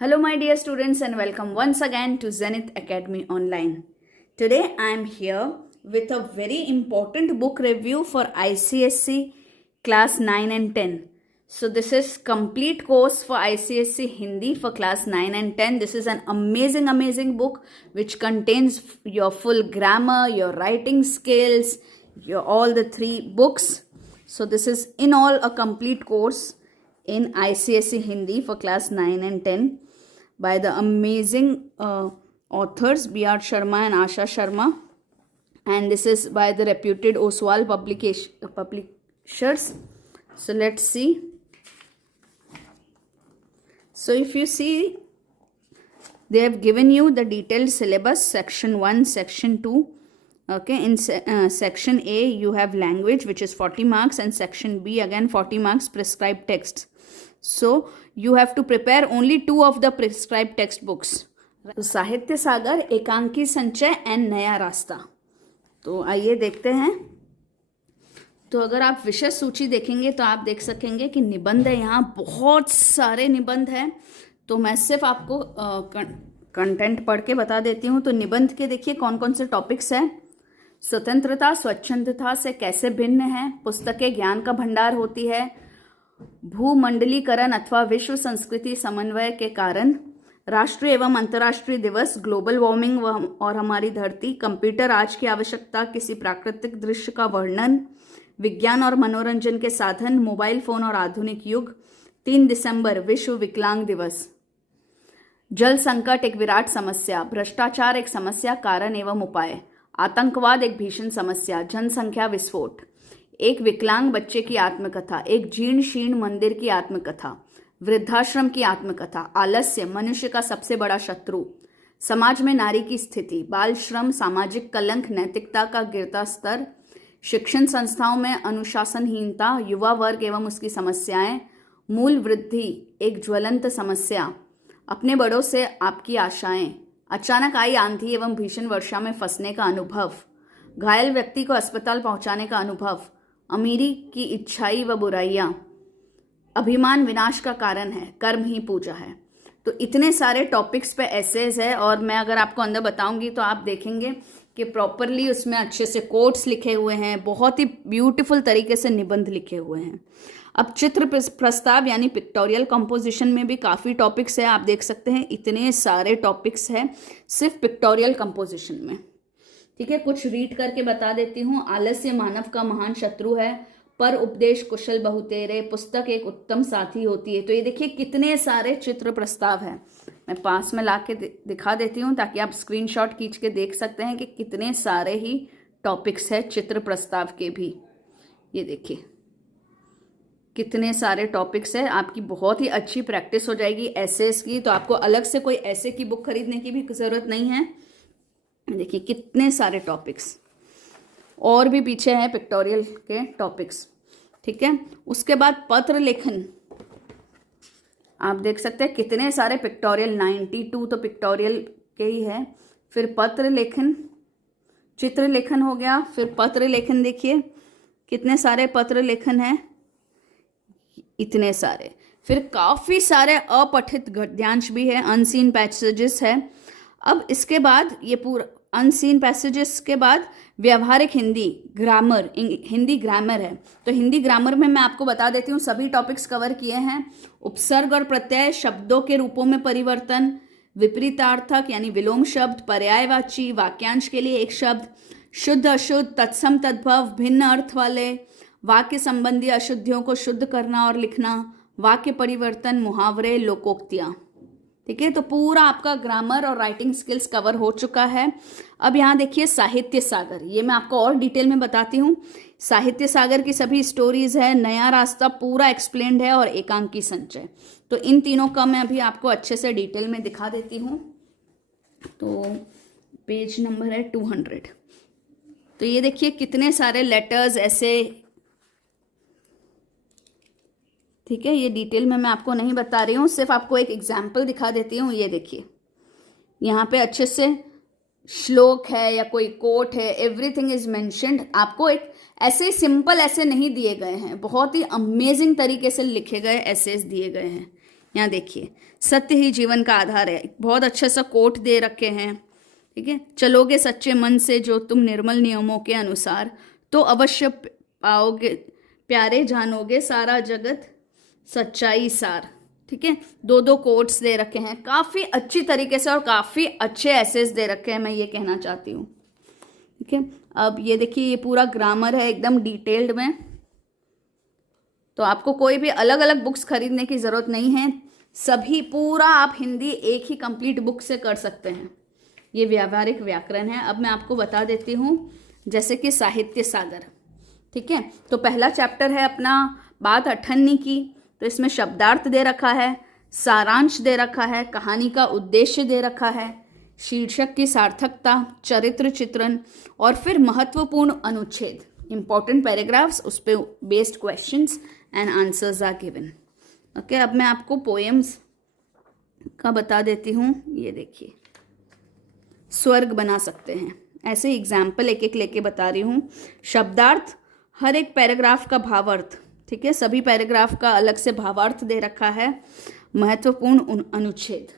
Hello, my dear students, and welcome once again to Zenith Academy Online. Today, I am here with a very important book review for ICSE class 9 and 10. So, this is complete course for ICSE Hindi for class 9 and 10. This is an amazing book which contains your full grammar, your writing skills, your all the three books. So, this is in all a complete course in ICSE Hindi for class 9 and 10 by the amazing authors B.R. Sharma and Asha Sharma, and this is by the reputed Oswal publishers. So let's see. So if you see, they have given you the detailed syllabus, section 1, section 2. Okay, in section A you have language, which is 40 marks, and section B again 40 marks, prescribed texts. So you have to prepare only 2 of the prescribed textbooks. तो साहित्य सागर, एकांकी संचय and नया रास्ता. तो आइए देखते हैं. तो अगर आप विषय सूची देखेंगे तो आप देख सकेंगे कि निबंध है, यहाँ बहुत सारे निबंध हैं. तो मैं सिर्फ आपको कंटेंट पढ़ के बता देती हूँ. तो निबंध के देखिए कौन कौन से टॉपिक्स हैं. स्वतंत्रता स्वच्छंदता से कैसे भिन्न है, पुस्तकें ज्ञान का भंडार होती है, भूमंडलीकरण अथवा विश्व संस्कृति समन्वय के कारण, राष्ट्रीय एवं अंतर्राष्ट्रीय दिवस, ग्लोबल वार्मिंग और हमारी धरती, कंप्यूटर आज की आवश्यकता, किसी प्राकृतिक दृश्य का वर्णन, विज्ञान और मनोरंजन के साधन, मोबाइल फोन और आधुनिक युग, 3 दिसंबर विश्व विकलांग दिवस, जल संकट एक विराट समस्या, भ्रष्टाचार एक समस्या, कारण एवं उपाय, आतंकवाद एक भीषण समस्या, जनसंख्या विस्फोट, एक विकलांग बच्चे की आत्मकथा, एक जीर्ण शीर्ण मंदिर की आत्मकथा, वृद्धाश्रम की आत्मकथा, आलस्य मनुष्य का सबसे बड़ा शत्रु, समाज में नारी की स्थिति, बाल श्रम, सामाजिक कलंक, नैतिकता का गिरता स्तर, शिक्षण संस्थाओं में अनुशासनहीनता, युवा वर्ग एवं उसकी समस्याएं, मूल वृद्धि एक ज्वलंत समस्या, अपने बड़ों से आपकी आशाएं, अचानक आई आंधी एवं भीषण वर्षा में फंसने का अनुभव, घायल व्यक्ति को अस्पताल पहुंचाने का अनुभव, अमीरी की इच्छाई व बुराइयां, अभिमान विनाश का कारण है, कर्म ही पूजा है. तो इतने सारे टॉपिक्स पे एसेज है, और मैं अगर आपको अंदर बताऊंगी तो आप देखेंगे कि प्रॉपरली उसमें अच्छे से कोट्स लिखे हुए हैं, बहुत ही ब्यूटीफुल तरीके से निबंध लिखे हुए हैं. अब चित्र प्रस्ताव यानी पिक्टोरियल कंपोजिशन में भी काफ़ी टॉपिक्स है. आप देख सकते हैं इतने सारे टॉपिक्स हैं सिर्फ पिक्टोरियल कंपोजिशन में. ठीक है, कुछ रीड करके बता देती हूँ. आलस्य मानव का महान शत्रु है, पर उपदेश कुशल बहुतेरे, पुस्तक एक उत्तम साथी होती है. तो ये देखिए कितने सारे चित्र प्रस्ताव हैं. मैं पास में ला के दिखा देती हूँ ताकि आप स्क्रीनशॉट खींच के देख सकते हैं कि कितने सारे ही टॉपिक्स हैं चित्र प्रस्ताव के भी. ये देखिए कितने सारे टॉपिक्स हैं. आपकी बहुत ही अच्छी प्रैक्टिस हो जाएगी एसेस की. तो आपको अलग से कोई ऐसे की बुक खरीदने की भी ज़रूरत नहीं है. देखिए कितने सारे टॉपिक्स और भी पीछे हैं पिक्टोरियल के टॉपिक्स. ठीक है, उसके बाद पत्र लेखन. आप देख सकते हैं कितने सारे पिक्टोरियल, 92 तो पिक्टोरियल के ही है. फिर पत्र लेखन, चित्र लेखन हो गया. फिर पत्र लेखन देखिए कितने सारे पत्र लेखन हैं, इतने सारे. फिर काफ़ी सारे अपठित गद्यांश भी है, अनसीन पैसेजेस है. अब इसके बाद ये पूरा अनसीन पैसेजेस के बाद व्यवहारिक हिंदी ग्रामर, हिंदी ग्रामर है. तो हिंदी ग्रामर में मैं आपको बता देती हूँ सभी टॉपिक्स कवर किए हैं. उपसर्ग और प्रत्यय, शब्दों के रूपों में परिवर्तन, विपरीतार्थक यानी विलोम शब्द, पर्यायवाची, वाक्यांश के लिए एक शब्द, शुद्ध अशुद्ध, तत्सम तद्भव, भिन्न अर्थ वाले, वाक्य संबंधी अशुद्धियों को शुद्ध करना और लिखना, वाक्य परिवर्तन, मुहावरे, लोकोक्तियाँ. ठीक है, तो पूरा आपका ग्रामर और राइटिंग स्किल्स कवर हो चुका है. अब यहाँ देखिए साहित्य सागर, ये मैं आपको और डिटेल में बताती हूँ. साहित्य सागर की सभी स्टोरीज है, नया रास्ता पूरा एक्सप्लेन्ड है, और एकांकी संचय. तो इन तीनों का मैं अभी आपको अच्छे से डिटेल में दिखा देती हूँ. तो पेज नंबर है 200. तो ये देखिए कितने सारे लेटर्स ऐसे. ठीक है, ये डिटेल में मैं आपको नहीं बता रही हूँ, सिर्फ आपको एक एग्जाम्पल दिखा देती हूँ. ये देखिए यहाँ पे अच्छे से श्लोक है या कोई कोट है, एवरीथिंग इज मेंशन्ड. आपको एक ऐसे सिंपल ऐसे नहीं दिए गए हैं, बहुत ही अमेजिंग तरीके से लिखे गए एसेस दिए गए हैं. यहाँ देखिए, सत्य ही जीवन का आधार है, बहुत अच्छा सा कोट दे रखे हैं। ठीक है, चलोगे सच्चे मन से जो तुम निर्मल नियमों के अनुसार, तो अवश्य पाओगे प्यारे, जानोगे सारा जगत सच्चाई सार। ठीक है, दो दो कोट्स दे रखे हैं काफ़ी अच्छी तरीके से, और काफ़ी अच्छे एसेस दे रखे हैं, मैं ये कहना चाहती हूँ। ठीक है, अब ये देखिए, ये पूरा ग्रामर है एकदम डिटेल्ड में, तो आपको कोई भी अलग अलग बुक्स खरीदने की ज़रूरत नहीं है, सभी पूरा आप हिंदी एक ही कंप्लीट बुक से कर सकते हैं। ये व्यावहारिक व्याकरण है। अब मैं आपको बता देती हूँ, जैसे कि साहित्य सागर। ठीक है, तो पहला चैप्टर है अपना बात अठन्नी की, तो इसमें शब्दार्थ दे रखा है, सारांश दे रखा है, कहानी का उद्देश्य दे रखा है, शीर्षक की सार्थकता, चरित्र चित्रण, और फिर महत्वपूर्ण अनुच्छेद, इंपॉर्टेंट पैराग्राफ्स, उस पर based questions and answers are given. Okay, अब मैं आपको पोएम्स का बता देती हूँ। ये देखिए, स्वर्ग बना सकते हैं, ऐसे एग्जाम्पल एक एक लेके बता रही हूँ। शब्दार्थ, हर एक पैराग्राफ का भावार्थ। ठीक है, सभी पैराग्राफ का अलग से भावार्थ दे रखा है, महत्वपूर्ण अनुच्छेद।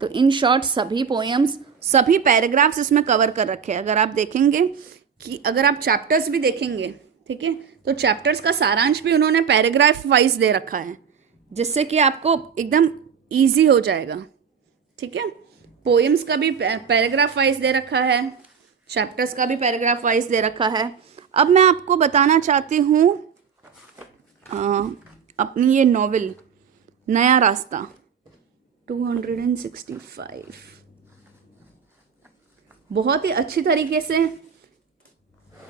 तो इन शॉर्ट सभी पोएम्स, सभी पैराग्राफ्स इसमें कवर कर रखे हैं। अगर आप देखेंगे कि अगर आप चैप्टर्स भी देखेंगे, ठीक है, तो चैप्टर्स का सारांश भी उन्होंने पैराग्राफ वाइज दे रखा है, जिससे कि आपको एकदम ईजी हो जाएगा। ठीक है, पोएम्स का भी पैराग्राफ वाइज दे रखा है, चैप्टर्स का भी पैराग्राफ वाइज दे रखा है। अब मैं आपको बताना चाहती हूँ अपनी ये नॉवेल नया रास्ता 265, बहुत ही अच्छी तरीके से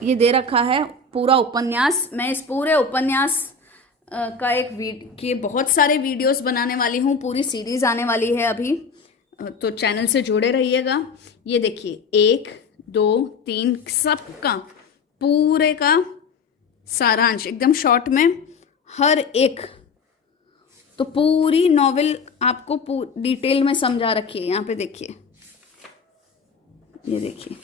ये दे रखा है पूरा उपन्यास। मैं इस पूरे उपन्यास का के बहुत सारे वीडियोस बनाने वाली हूँ, पूरी सीरीज आने वाली है अभी, तो चैनल से जुड़े रहिएगा। ये देखिए, 1 2 3 सबका पूरे का सारांश एकदम शॉर्ट में, हर एक, तो पूरी नॉवेल आपको डिटेल में समझा रखी है। यहाँ पे देखिए, ये देखिए,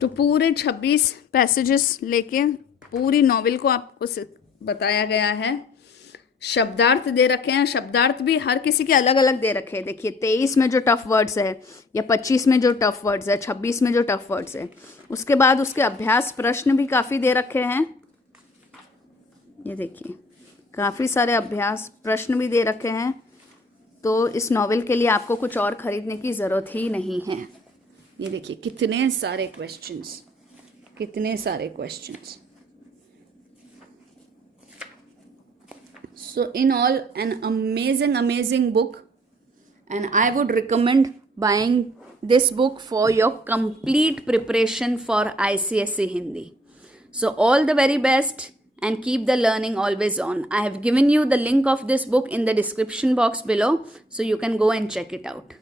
तो पूरे 26 पैसेजेस लेके पूरी नॉवेल को आपको बताया गया है। शब्दार्थ दे रखे हैं, शब्दार्थ भी हर किसी के अलग अलग दे रखे हैं। देखिए, 23 में जो टफ वर्ड्स है, या 25 में जो टफ वर्ड्स है, 26 में जो टफ वर्ड्स है, उसके बाद उसके अभ्यास प्रश्न भी काफ़ी दे रखे हैं। ये देखिए, काफ़ी सारे अभ्यास प्रश्न भी दे रखे हैं, तो इस नॉवेल के लिए आपको कुछ और खरीदने की ज़रूरत ही नहीं है। ये देखिए, कितने सारे क्वेश्चंस, कितने सारे questions. So in all, an amazing book, and I would recommend buying this book for your complete preparation for ICSE Hindi. So all the very best, and keep the learning always on. I have given you the link of this book in the description box below, so you can go and check it out.